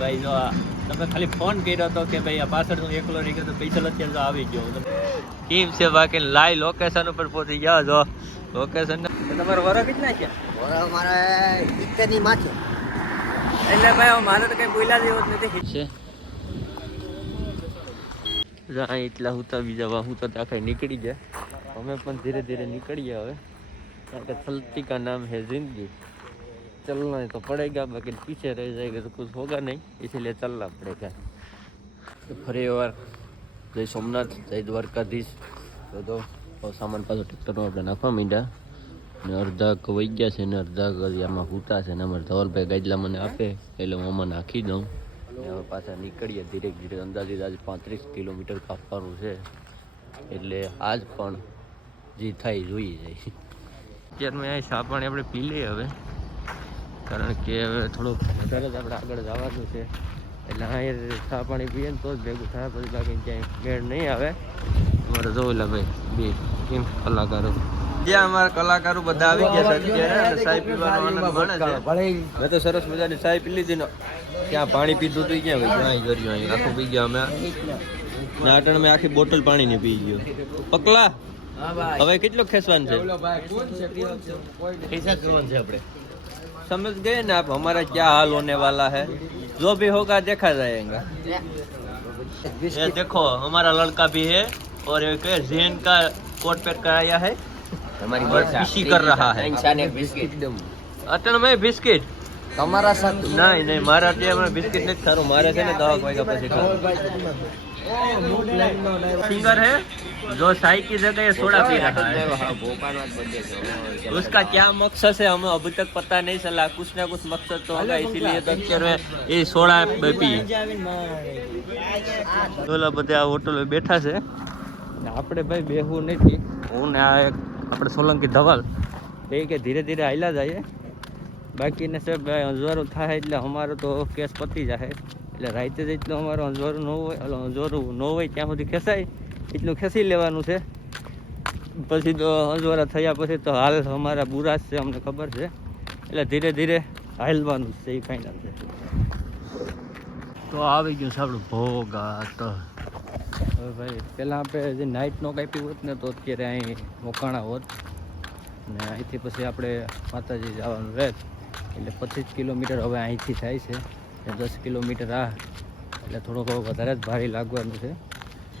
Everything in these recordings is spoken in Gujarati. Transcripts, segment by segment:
ભાઈ જો તમે ખાલી ફોન કર્યો હતો કે ભાઈ આ પાછળ હું એકલો રહી ગયો તો પૈસા અત્યારે તો આવી ગયો કેમ છે બાકી લાઈવ લોકેશન ઉપર પહોંચી ગયા છો લોકેશન તમારો વરો કેટલા છે વરો મારે 70 ની માથે એટલે ભાઈ મારે તો કઈ બોલ્યા જેવો જ નથી છે એટલા હું તો બીજા હું તો આખા નીકળી ગયા અમે પણ ધીરે ધીરે નીકળીએ હવે કારણ કે चलती का नाम है जिंदगी चलना तो पड़ेगा बाकी पीछे रह जाएगा तो कुछ होगा नहीं इसीलिए चलना पड़ेगा तो फरी વાર જય સોમનાથ જય દ્વારકાધીશ તો સામાન પાછો ટ્રેક્ટરમાં આપણે નાખવા માંડ્યા અને અડધા વહી ગયા છે ને અડધા આમાં હૂટા છે ને અમારે ધવલભાઈ ગાજલા મને આપે એટલે હું આમાં નાખી દઉં અને હવે પાછા નીકળીએ ધીરે ધીરે અંદાજિત આજે 35 કિલોમીટર કાપવાનું છે એટલે આજ પણ જે થાય જોઈ જાય અત્યારમાં અહીં ચા પાણી આપણે પી લઈએ હવે કારણ કે હવે થોડુંક વધારે જ આપણે આગળ જવાનું છે એટલે અહીં ચા પાણી પીએ ને તો જ ભેગું થાય પછી બાકી ક્યાંય મેળ નહીં આવે અમારે જોયેલા ભાઈ બે કેમ કલાકારો ત્યાં અમારા કલાકારો બધા આવી ગયા છે અત્યારે ચાય પીવાનો આનંદ માણે છે મેં તો સરસ મજાની ચાય પી લીધી ને ત્યાં પાણી પીધું હતું ક્યાં ભાઈ કર્યું અહીં આખું પી ગયા અમે નાટણ મેં આખી બોટલ પાણીની પી ગયો પકલા હવે કેટલો ખેસવાનું છે समझ गए ना आप हमारा क्या हाल होने वाला है जो भी होगा देखा जाएगा ये देखो हमारा लड़का भी है और एक जैन का कोट पैक कराया है हमारी खुशी कर रहा है अटन में बिस्किट તમારા સાથે नहीं नहीं मारा ત્યાં बिस्किट नहीं खारो मारे थे ना दवा कोई का પછી सिंगर है जो चाय की जगह सोडा पी रहा है उसका क्या मकसद है हमें अभी तक पता नहीं चला कुछ ना कुछ मकसद तो होगा इसीलिए तो અત્યારે ये सोडा पी ઓલા બધા હોટલ બેઠા છે આપણે ભાઈ બેહવું નથી હું ને આ એક આપણે સોલંકી ધવલ બે કે ધીરે ધીરે હાલ્યા જાય બાકીને સાહેબ અંજવારું થાય એટલે અમારો તો કેસ પતી જાય એટલે રાતે જ એટલું અમારું અંજવારું ન હોય અંજવારું ન હોય ત્યાં સુધી ખેંચાય એટલું ખેંચી લેવાનું છે પછી તો અંજવારા થયા પછી તો હાલ અમારા બુરા છે અમને ખબર છે એટલે ધીરે ધીરે હાલવાનું છે એ ફાઇનલ છે તો આવી ગયું છે આપણું ભોગાત હવે ભાઈ પહેલાં આપણે જે નાઇટનો કાપી હોત ને તો અત્યારે અહીં મોકાણા હોત ને અહીંથી પછી આપણે માતાજી જવાનું રહે એટલે 25 કિલોમીટર હવે અહીંથી થાય છે 10 કિલોમીટર આ એટલે થોડોક વધારે જ ભારે લાગવાનું છે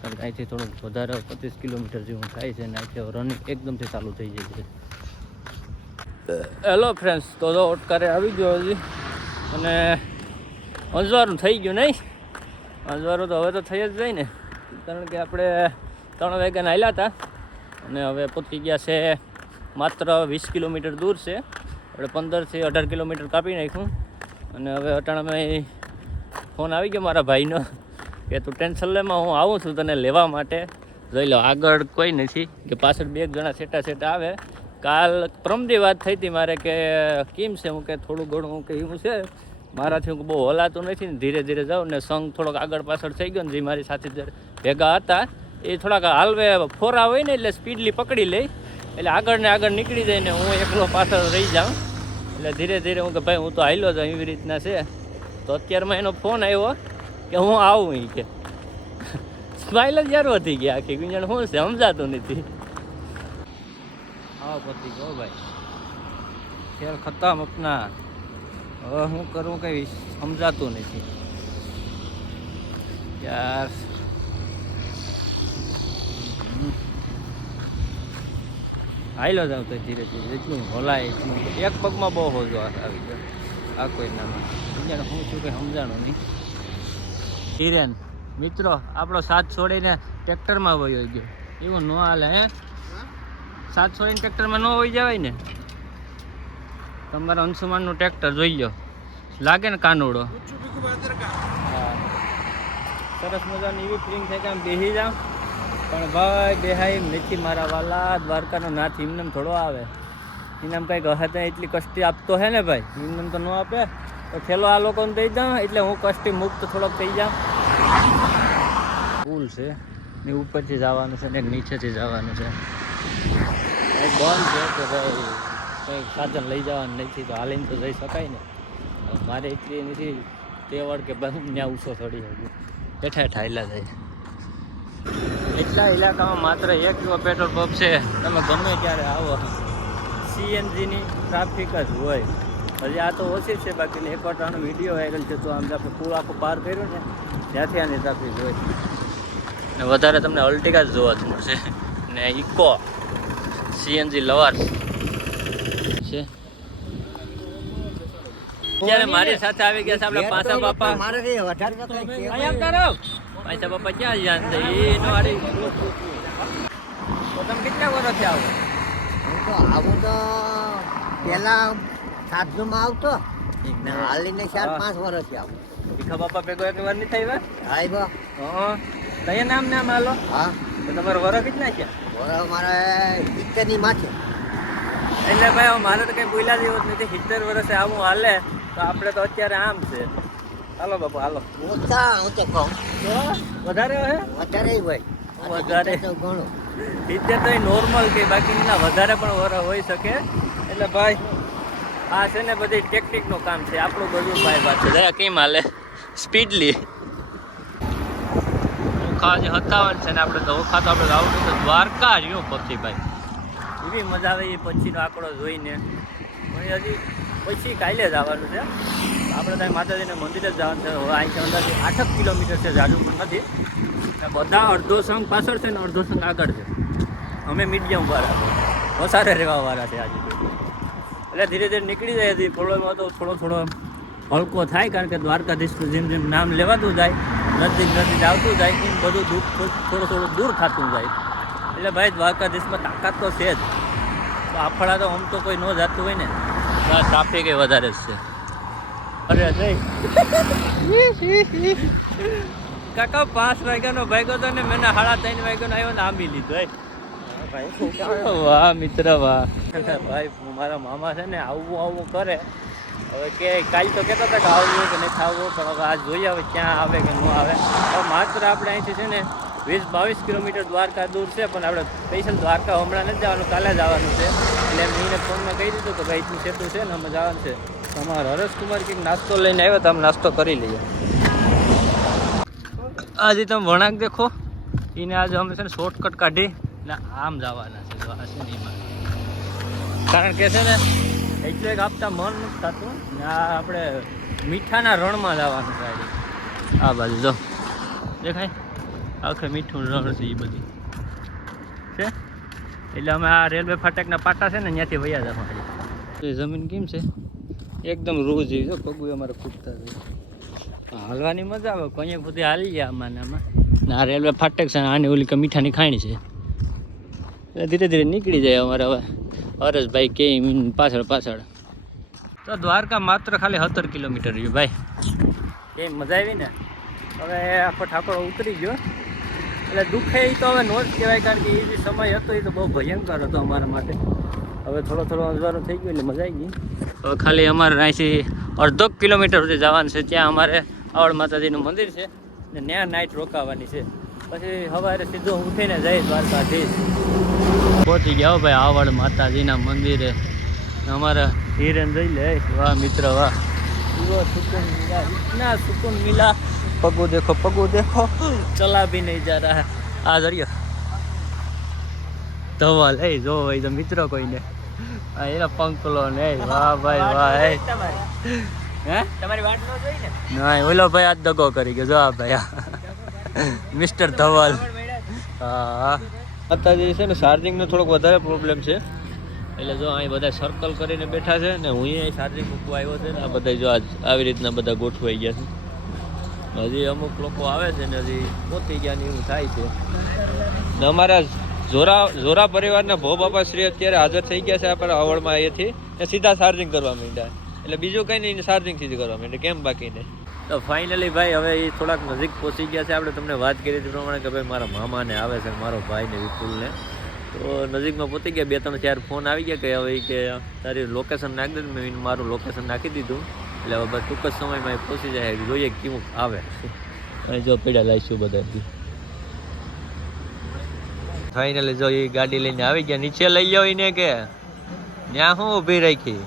કારણ કે અહીંથી થોડુંક વધારે 25 કિલોમીટર જેવું થાય છે અને અહીંથી રનિંગ એકદમથી ચાલુ થઈ જાય છે હેલો ફ્રેન્ડ્સ તો ઓટકારે આવી ગયો હજી અને અંજવારું થઈ ગયું નહીં અંજવારું તો હવે તો થઈ જ જાય ને કારણ કે આપણે 3 વાગ્યાના હાલ્યા હતા અને હવે પહોંચી ગયા છે માત્ર 20 કિલોમીટર દૂર છે આપણે 15 થી 18 કિલોમીટર કાપી નાખ્યું અને હવે અટાણામાં ફોન આવી ગયો મારા ભાઈનો કે તું ટેન્શન લેમાં હું આવું છું તને લેવા માટે જોઈ લો આગળ કોઈ નથી કે પાછળ 2 જણા સેટા આવે કાલ પ્રમદી વાત થઈ હતી મારે કે કેમ છે હું કે થોડું ઘણું હું કે એવું છે મારાથી હું બહુ હલાતું નથી ને ધીરે ધીરે જાઉં ને સંગ થોડોક આગળ પાછળ થઈ ગયો ને જે મારી સાથે ભેગા હતા એ થોડાક હાલવે ફોરા હોય ને એટલે સ્પીડલી પકડી લે એટલે આગળ ને આગળ નીકળી જાય ને હું એકલો પાછળ રહી જાઉં એટલે ધીરે ધીરે હું કે ભાઈ હું તો હાલ્યો જ એવી રીતના છે તો અત્યારમાં એનો ફોન આવ્યો કે હું આવું અહીં કે સ્માઇલ જ યાર વધી ગયા આખી ગુંજણ શું છે સમજાતું નથી હા પતી ગયો ભાઈ ખેલ ખતમ અપના હવે હું કરું કંઈ સમજાતું નથી યાર હાઈલો જાવ તો ધીરે ધીરે એટલું ભલાય એટલું એક પગમાં બહુ હોજો આવી ગયો આ કોઈ નામાં સમજાણ હું છું કંઈ સમજાણું નહીં હિરેન મિત્રો આપણો સાથ છોડીને ટ્રેક્ટરમાં વયો ગયો એવું ન હાલે હે સાથ છોડીને ટ્રેક્ટરમાં ન વહી જવાય ને તમારા અંશુમાનનું ટ્રેક્ટર જોઈ લો લાગે ને કાનુડો હા સરસ મજાની એવી ફિલિંગ થાય કે આમ બેસી જાવ પણ ભાઈ બેહાઈ નથી મારા વાલા દ્વારકાનો નાથ એમને થોડો આવે એનામ કંઈક હશે એટલી કષ્ટી આપતો હે ને ભાઈ એમને તો ન આપે તો થેલો આ લોકોને દઈ દઉં એટલે હું કષ્ટી મુક્ત થોડોક થઈ જાઉં પુલ છે ને ઉપરથી જવાનું છે ને નીચેથી જવાનું છે બંધ છે કે ભાઈ કંઈક સાધન લઈ જવાનું નથી તો હાલીને તો જઈ શકાય ને મારે એટલી નથી તે વળ કે ભાઈ હું ત્યાં ઊંચો થોડી આવ્યો હેઠા હેઠા હેલા જાય. એટલા ઇલાકામાં માત્ર એક એવો પેટ્રોલ પંપ છે, તમે ગમે ત્યારે આવો CNGની ટ્રાફિક જ હોય. હજી આ તો ઓછી છે, બાકી એકવાર આનો વિડીયો વાયરલ છે તો આમ આપણે પૂરું આખું પાર કર્યું ને ત્યાંથી આની ટ્રાફિક હોય. ને વધારે તમને અલ્ટિકા જ જોવા મળશે ને ઇકો CNG લવાર્સ છે. અત્યારે મારી સાથે આવી ગયા છે આપણે પાછા બાપા. મારે કઈ વધારે તો કઈ અહીંયા કરો પાછા બાપા ક્યાં જાન છે એ નો આડી. તો તમે કેટલા વર્ષથી આવો? હું તો આવું તો પેલા સાધનમાં આવતો ને હાલીને 4-5 વર્ષથી આવું. ભીખા બાપા ભેગો એક વાર નહીં થઈ હાય બા. હા કયા નામ હાલો? હા તો તમારો વરો કેટલા છે? બરાબર મારે 70 ની માથે. એટલે ભાઈ મારે તો કઈ બોલ્યા જેવું જ નથી. 70 વર્ષે આવું હાલે તો આપણે તો અત્યારે આમ છે. હાલો બાપુ હાલો. હું તો કહું વધારે હે? વધારે હોય વધારે તો ઘણું. 70 તો નોર્મલ કે બાકી એના વધારે પણ વર હોઈ શકે. એટલે ભાઈ આ છે ને બધી ટેકનિકનું કામ છે. આપણું બધું ભાઈ પાસે દયા કેમ હાલે સ્પીડલી. ઓખા જે 57 છે ને આપણે તો ઓખા તો આપણે આવડું તો દ્વારકા રહ્યું પછી ભાઈ એવી મજા આવે એ પછીનો આંકડો જોઈને. પણ હજી પછી કાલે જ આવવાનું છે. આપણે ત્યાં માતાજીના મંદિરે જ જવાનું છે. હવે અહીંથી અંદાજે 8 કિલોમીટર છે, જાડું પણ નથી. બધા અડધો સંઘ પાછળ છે ને અડધો સંઘ આગળ છે. અમે મીડિયમ વાળા છે, વસારે રહેવાવાળા છે આજે. એટલે ધીરે ધીરે નીકળી જાય હતી. પ્રોબ્લેમ તો થોડો હલકો થાય, કારણ કે દ્વારકાધીશનું જેમ જેમ નામ લેવાતું જાય નજીક આવતું જાય એમ બધું દુઃખ થોડું દૂર થતું જાય. એટલે ભાઈ દ્વારકાધીશમાં તાકાત તો છે જ. તો આફળા તો આમ તો કોઈ ન જાતું હોય ને, ટ્રાફિક એ વધારે જ છે. અરે જઈ કાકા 5 વાગ્યાનો ભાગ્યો હતો ને મેં 3:30 વાગ્યાનો આવ્યો ને આંબી લીધો. વાહ મિત્ર વાહ. ભાઈ મારા મામા છે ને આવું કરે. હવે કે કાલ તો કહેતા હતા કે આવવું કે નહીં ખાવું, પણ હવે આજ જોઈએ હવે ક્યાં આવે કે ન આવે. હવે માત્ર આપણે અહીંથી છે ને 20-22 કિલોમીટર દ્વારકા દૂર છે, પણ આપણે સ્પેશિયલ દ્વારકા હમણાં નથી જવાનું, કાલે જ આવવાનું છે. એટલે એમને ફોનમાં કહી દીધું કે ભાઈ એટલું સેતું છે ને અમે જવાનું છે. તમારે હરેશકુમાર કંઈક નાસ્તો લઈને આવ્યો તો અમે નાસ્તો કરી લઈએ. આજે તમે વળાંક દેખો એને આજે અમે છે ને શોર્ટકટ કાઢી ને આમ જવાના છે. તો આ છે ને એમાં કારણ કે છે ને એટલું એક આપતા મન નથી થતું ને આ આપણે મીઠાના રણમાં જવાનું છે. આ બાજુ જો દેખાય આખે મીઠું રણ છે એ બધી છે. એટલે અમે આ રેલવે ફાટકના પાટા છે ને ત્યાંથી વયા જવાનું. તો એ જમીન કેમ છે એકદમ રૂ જેવી. જો પગું અમારે ખૂટતા છે, હાલવાની મજા આવે. કંઈક બધી હાલી ગયા આમાં આ રેલવે ફાટક છે, આની ઓલી કે મીઠાની ખાણી છે. એટલે ધીરે ધીરે નીકળી જાય અમારે હવે હરેશભાઈ કે પાછળ. તો દ્વારકા માત્ર ખાલી 17 કિલોમીટર રહ્યું ભાઈ. એ મજા આવી ને. હવે આખો ઠાકોર ઉતરી ગયો એટલે દુઃખે એ તો હવે નો જ કહેવાય, કારણ કે એ જે સમય હતો એ તો બહુ ભયંકર હતો અમારા માટે. હવે થોડો અંધારું થઈ ગયું એટલે મજા આવી ગઈ. હવે ખાલી અમારે અહીંથી 1.5 કિલોમીટર સુધી જવાનું છે. ત્યાં અમારે આવડ માતાજીનું મંદિર છે ને ત્યાં નાઇટ રોકાવાની છે. પછી સવારે સીધો ઉઠીને જઈ દ્વારકાધીશ. પહોંચી ગયા ભાઈ આવડ માતાજીના મંદિરે. અમારા હિરેન જઈ લે. વાહ મિત્ર વાહ, સુકૂન મિલા, ઇतना સુકૂન મિલા. પગો દેખો ચલા भी नहीं जा रहा है. આ જરિયો ધવલ એ જો ભાઈ તો મિત્રો કોઈને એના પંકલો ને વાહ ભાઈ વાહ. હે તમારી વાટ નો જોઈ ને? ના ઓલો ભાઈ આજ દગો કરી ગયો. જો આ ભાઈ મિસ્ટર ધવલ. હા માતાજી છે ને ચાર્જિંગનો થોડોક વધારે પ્રોબ્લેમ છે. એટલે જો અહીં બધા સર્કલ કરીને બેઠા છે ને હું અહીં ચાર્જિંગ મૂકવા આવ્યો છે ને આ બધા જો આજ આવી રીતના બધા ગોઠવાઈ ગયા છે. હજી અમુક લોકો આવે છે ને હજી પહોંચી ગયા ને એવું થાય છે. ને અમારા ઝોરા પરિવારના ભો બાપા શ્રી અત્યારે હાજર થઈ ગયા છે આપણા આવડમાં. અહીંયાથી ને સીધા ચાર્જિંગ કરવા માંડ્યા. એટલે બીજું કંઈ નહીં, ચાર્જિંગ સીધી કરવા માંડે કેમ બાકી નહીં. તો ફાઇનલી ભાઈ હવે એ થોડાક નજીક પહોંચી ગયા છે. આપણે તમને વાત કરી હતી પ્રમાણે કે ભાઈ મારા મામાને આવે છે, મારો ભાઈને વિપુલને. તો નજીકમાં પહોંચી ગયા. 2-3-4 ફોન આવી ગયા કે હવે કે તારી લોકેશન નાખી દે. મેં મારું લોકેશન નાખી દીધું. એટલે હવે ટૂંક જ સમયમાં પહોંચી જાય. જોઈએ કેવું આવે. અહીં જો પીડા લાવીશું બધા. ફાઇનલી જો એ ગાડી લઈને આવી ગયા. નીચે લઈ જાવ એને કે ત્યાં હું ઊભી રાખી.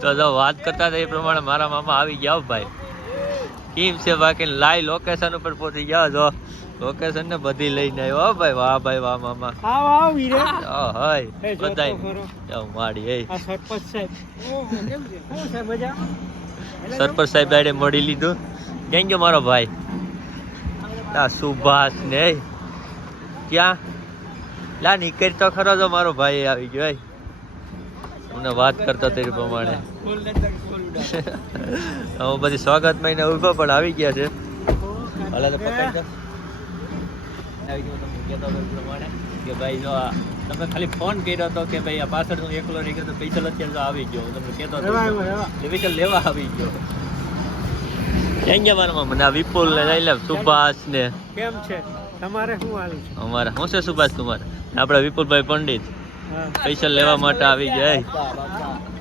તો જો વાત કરતા હતા એ પ્રમાણે મારા મામા આવી ગયા ભાઈ. ટીમ છે બાકી લાઈ લોકેશન ઉપર પહોંચી ગયા જો લોકેશન ને બધી લઈને આવ્યો હો ભાઈ વાહ મામા આવ વીરે હાય બધાય માડી એ આ સરપંચ સાહેબ ઓહો કેમ છે શું છે મજા સરપંચ સાહેબ આડે મળી લીધું કેમ ગયો મારો ભાઈ આ સુભાષ ને ક્યાં લા નીકળ તો ખરો જો મારો ભાઈ આવી ગયો મને વાત કરતો તેરી પ્રમાણે હું બધી સ્વાગત મહિને ઉભો પણ આવી ગયા છે હાલે તો પકડ દો આવી ગયો તમને કહેતો હતો એ પ્રમાણે કે ભાઈ જો આ તમે ખાલી ફોન કર્યો હતો કે ભાઈ આ પાછળ હું એકલો રહી ગયો તો પૈસા અત્યારે તો આવી ગયો હું તમને કહેતો હતો પૈસા લેવા આવી ગયો ક્યાં ગયા મારામાં મને આ વિપુલ ને લઈ લે સુભાષ ને કેમ છે તમારે શું હાલ છે અમારે શું છે સુભાષ તમારે આપણા વિપુલભાઈ પંડિત હા પૈસા લેવા માટે આવી ગયા